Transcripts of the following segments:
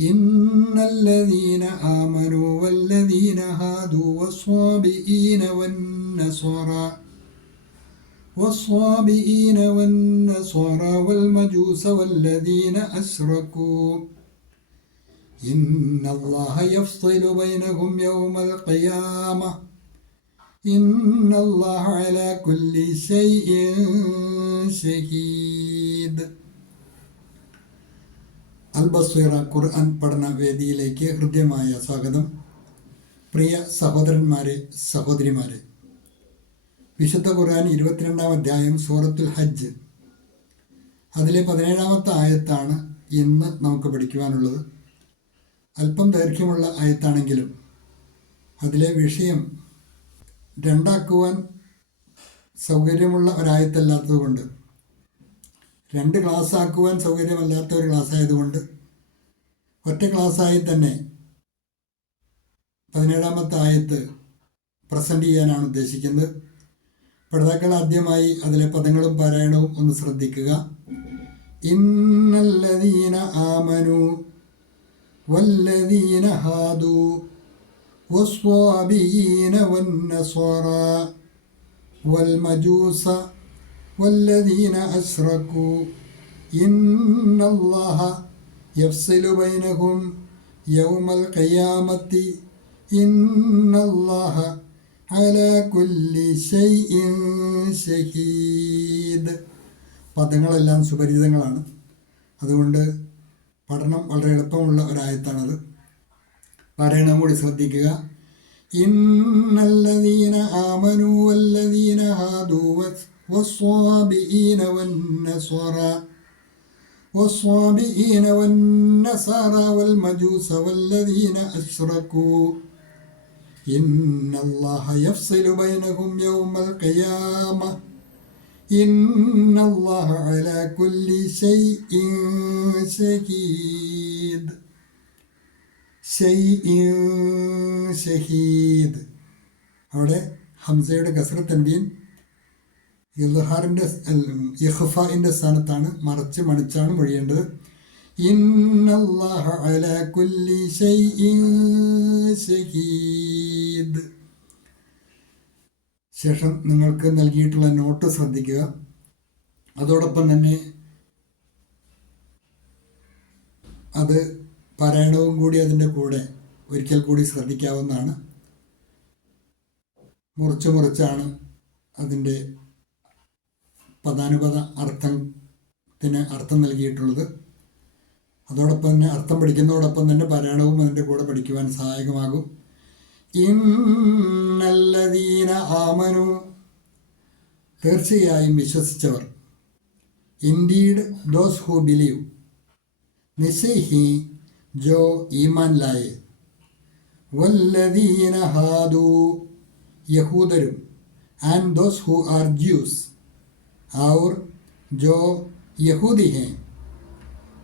إن الذين آمنوا والذين هادوا والصابئين والنصارى والصابئين والنصارى والمجوس والذين أشركوا إن الله يفصل بينهم يوم القيامة. إن الله على كل شيء شهيد. അൽബസ്വീറ ഖുർആൻ പഠന വേദിയിലേക്ക് ഹൃദ്യമായ സ്വാഗതം. പ്രിയ സഹോദരന്മാരെ സഹോദരിമാരെ. വിശുദ്ധ ഖുർആൻ ഇരുപത്തിരണ്ടാം അധ്യായം സൂറത്തുൽ ഹജ്ജ്. അതിലെ പതിനേഴാമത്തെ ആയത്താണ് ഇന്ന് നമുക്ക് പഠിക്കുവാനുള്ളത്. അല്പം ദൈർഘ്യമുള്ള ആയത്താണെങ്കിലും അതിലെ വിഷയം രണ്ടാക്കുവാൻ സൗകര്യമുള്ള ഒരായത്തല്ലാത്തതുകൊണ്ട് രണ്ട് ക്ലാസ് ആക്കുവാൻ സൗകര്യമല്ലാത്ത ഒരു ക്ലാസ് ആയതുകൊണ്ട് ഒറ്റ ക്ലാസ്സായി തന്നെ പതിനേഴാമത്തെ ആയത്ത് പ്രസൻറ്റ് ചെയ്യാനാണ് ഉദ്ദേശിക്കുന്നത് പഠിതാക്കൾ ആദ്യമായി അതിലെ പദങ്ങളും പാരായണവും ഒന്ന് ശ്രദ്ധിക്കുക ഇന്നല്ലദീന ആമനു വല്ലദീന ഹാദു والصابئين والنصارى والمجوس والذين أشركوا إن الله يفصل بينهم يوم القيامة إن الله على كل شيء شهيد പദങ്ങളെല്ലാം സുപരിചിതങ്ങളാണ് അതുകൊണ്ട് പഠനം വളരെ എളുപ്പമുള്ള ഒരായത്താണത് പാരായണം കൂടി ശ്രദ്ധിക്കുക ഇന്നല്ലദീന ആമനു വല്ലദീന ഹാദു والصابئين والنصارى والصابئين والنصارى والمجوس والذين أشركوا إن الله يفصل بينهم يوم القيامة إن الله على كل شيء شهيد شيء ഷഹീദ് അവിടെ ഹംസയുടെ കസറത്തൻബീൻ ഇൽഹാറിന്റെ ഇഹ്ഫാന്റെ സ്ഥാനത്താണ് മറച്ച് മണിച്ചാണ് മൊഴിയേണ്ടത്. ശേഷം നിങ്ങൾക്ക് നൽകിയിട്ടുള്ള നോട്ട് ശ്രദ്ധിക്കുക. അതോടൊപ്പം തന്നെ അത് പാരായണവും കൂടി അതിന്റെ കൂടെ ഒരിക്കൽ കൂടി ശ്രദ്ധിക്കാവുന്നതാണ്. മുറിച്ച് മുറിച്ചാണ് അതിന്റെ പദാനുപത അർത്ഥത്തിന് അർത്ഥം നൽകിയിട്ടുള്ളത്. അതോടൊപ്പം തന്നെ അർത്ഥം പഠിക്കുന്നതോടൊപ്പം തന്നെ പാരായണവും അതിന്റെ കൂടെ പഠിക്കുവാൻ സഹായകമാകും. ഇന്നല്ലദീന ആമനു. തീർച്ചയായും വിശ്വസിച്ചവർ. ഇൻഡീഡ് ദോസ് ഹു ബിലീവ് നിശ്ചയി ജോ ഈമാൻ ലായെ. വല്ലദീന ഹാദു. യഹൂദരും and those who are Jews और जो यहूदी हैं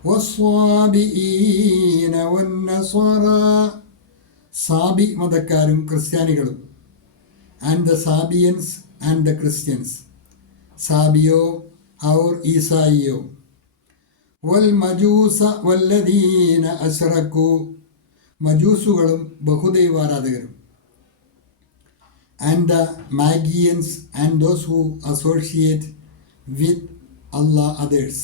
വസ്വാബിഈന വന്നസ്വറ സാബി മതക്കാരും ക്രിസ്ത്യാനികളും and the Sabians and the Christians സാബിയോ ഔർ ഈസായിയോ വൽ മജൂസ വല്ലദീന അഷ്റക്കു മജൂസുകളും ബഹുദൈവാരാധകരും and the Magians and those who associate with Allah others.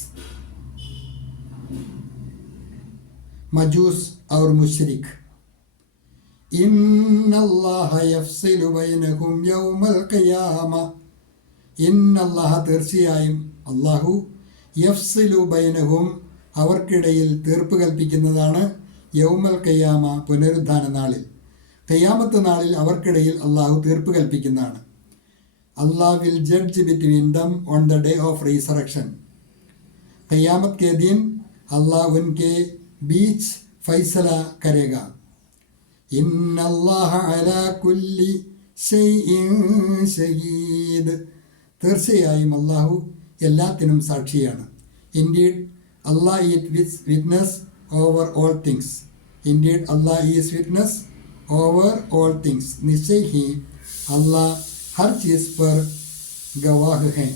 Majus or Mushrik. إن الله يفصل بينهم يوم القيامة إن الله തീർച്ചയായും അള്ളാഹു യഫ്സിലു ബൈനഹും അവർക്കിടയിൽ തീർപ്പ് കൽപ്പിക്കുന്നതാണ് യൗമൽ കയ്യാമ പുനരുദ്ധാന നാളിൽ കയ്യാമത്ത് നാളിൽ അവർക്കിടയിൽ അള്ളാഹു തീർപ്പ് കൽപ്പിക്കുന്നതാണ് Allah will judge between them on the day of resurrection. क़यामत के दिन अल्लाह उनके बीच ഫൈസല കരേഗ ഇന്നല്ലാഹ അലാ കുല്ലി ഷൈഇൻ ഷഹീദ് തീർച്ചയായും അള്ളാഹു എല്ലാത്തിനും സാക്ഷിയാണ് indeed Allah it is witness over all things indeed Allah is witness over all things നിശ്ചയ് he അള്ളാഹ് ഹർ ചീസ് पर ഗവാഹ് हैं।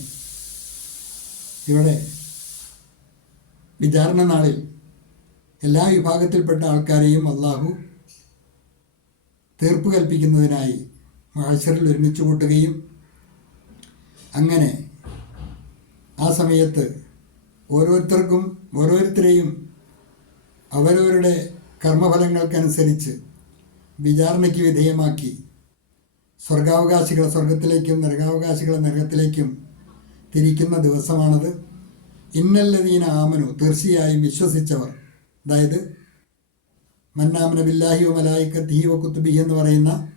ഇവിടെ വിചാരണ നാളിൽ എല്ലാ വിഭാഗത്തിൽപ്പെട്ട ആൾക്കാരെയും അള്ളാഹു തീർപ്പ് കൽപ്പിക്കുന്നതിനായി മഹർഷറിൽ ഒരുമിച്ച് കൂട്ടുകയും അങ്ങനെ ആ സമയത്ത് ഓരോരുത്തർക്കും ഓരോരുത്തരെയും അവരവരുടെ കർമ്മഫലങ്ങൾക്കനുസരിച്ച് വിചാരണയ്ക്ക് വിധേയമാക്കി സ്വർഗാവകാശികളെ സ്വർഗത്തിലേക്കും നരകാവകാശികളെ നരകത്തിലേക്കും തിരിക്കുന്ന ദിവസമാണത്. ഇന്നല്ലതീന ആമനു തീർച്ചയായും വിശ്വസിച്ചവർ. അതായത് മന്നാമന ബില്ലാഹി മലായിക്ക മലായിക്കത്തിഹി കുത്തുബി എന്ന് പറയുന്ന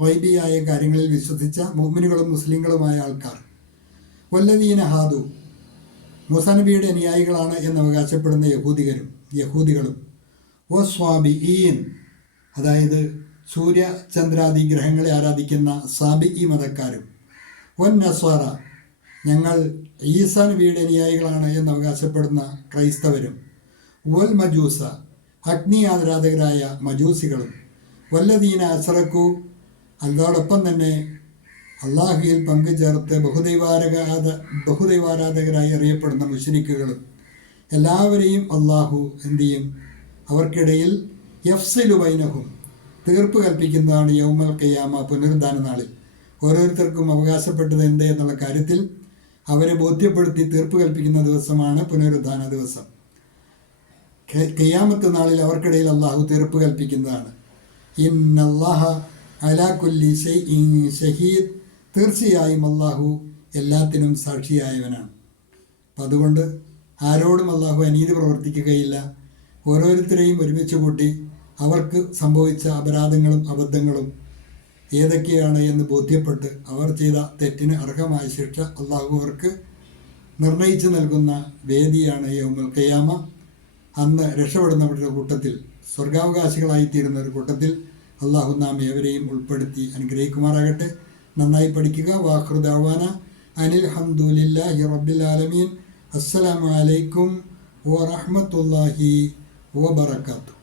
ഹൈബിയായ കാര്യങ്ങളിൽ വിശ്വസിച്ച മുഹ്മിനുകളും മുസ്ലിങ്ങളുമായ ആൾക്കാർ. വല്ലതീന ഹാദു മുസനബിയുടെ അനുയായികളാണ് എന്ന് അവകാശപ്പെടുന്ന യഹൂദികരും യഹൂദികളും. ഓ സ്വാബി ഈൻ അതായത് സൂര്യ ചന്ദ്രാദി ഗ്രഹങ്ങളെ ആരാധിക്കുന്ന സാബി ഈ മതക്കാരും. വൻ നസ്വാറ. ഞങ്ങൾ ഈസാൻ നബിയുടെ അനുയായികളാണ് എന്ന് അവകാശപ്പെടുന്ന ക്രൈസ്തവരും. വൽ മജൂസ. അഗ്നി ആരാധകരായ മജൂസികളും. വല്ലദീന അസറക്കു. അതോടൊപ്പം തന്നെ അള്ളാഹുയിൽ പങ്കുചേർത്ത് ബഹുദൈവാരാധ ബഹുദൈവാരാധകരായി അറിയപ്പെടുന്ന മുഷരിക്കുകളും എല്ലാവരെയും അള്ളാഹു എന്തു ചെയ്യും? അവർക്കിടയിൽ യഫ്സലു ബൈനഹും. തീർപ്പ് കൽപ്പിക്കുന്നതാണ് യൗമൽ കയ്യാമ പുനരുദ്ധാന നാളിൽ. ഓരോരുത്തർക്കും അവകാശപ്പെട്ടത് എന്ത് എന്നുള്ള കാര്യത്തിൽ അവരെ ബോധ്യപ്പെടുത്തി തീർപ്പ് കൽപ്പിക്കുന്ന ദിവസമാണ് പുനരുദ്ധാന ദിവസം. കയ്യാമത്ത് നാളിൽ അവർക്കിടയിൽ അള്ളാഹു തീർപ്പ് കൽപ്പിക്കുന്നതാണ്. ഇന്നല്ലാഹ അലാ കുല്ലി ഷൈഇൻ ഷഹീദ്. തീർച്ചയായും അള്ളാഹു എല്ലാത്തിനും സാക്ഷിയായവനാണ്. അപ്പം അതുകൊണ്ട് ആരോടും അള്ളാഹു അനീതി പ്രവർത്തിക്കുകയില്ല. ഓരോരുത്തരെയും ഒരുമിച്ച് കൂട്ടി അവർക്ക് സംഭവിച്ച അപരാധങ്ങളും അബദ്ധങ്ങളും ഏതൊക്കെയാണ് എന്ന് ബോധ്യപ്പെട്ട് അവർ ചെയ്ത തെറ്റിന് അർഹമായ ശിക്ഷ അള്ളാഹു അവർക്ക് നിർണയിച്ചു നൽകുന്ന വേദിയാണ് യൗമുൽ ഖയാമ. അന്ന് രക്ഷപ്പെടുന്നവരുടെ കൂട്ടത്തിൽ സ്വർഗാവകാശികളായിത്തീരുന്ന ഒരു കൂട്ടത്തിൽ അള്ളാഹു നാം ഏവരെയും ഉൾപ്പെടുത്തി അനുഗ്രഹിക്കുമാറാകട്ടെ. നന്നായി പഠിക്കുക. വാഹൃദാവാന അനിൽ ഹംദുലില്ലാഹി റബ്ബിൽ ആലമീൻ. അസ്സലാമു അലൈക്കും വറഹ്മത്തുള്ളാഹി വബറകാതുഹു.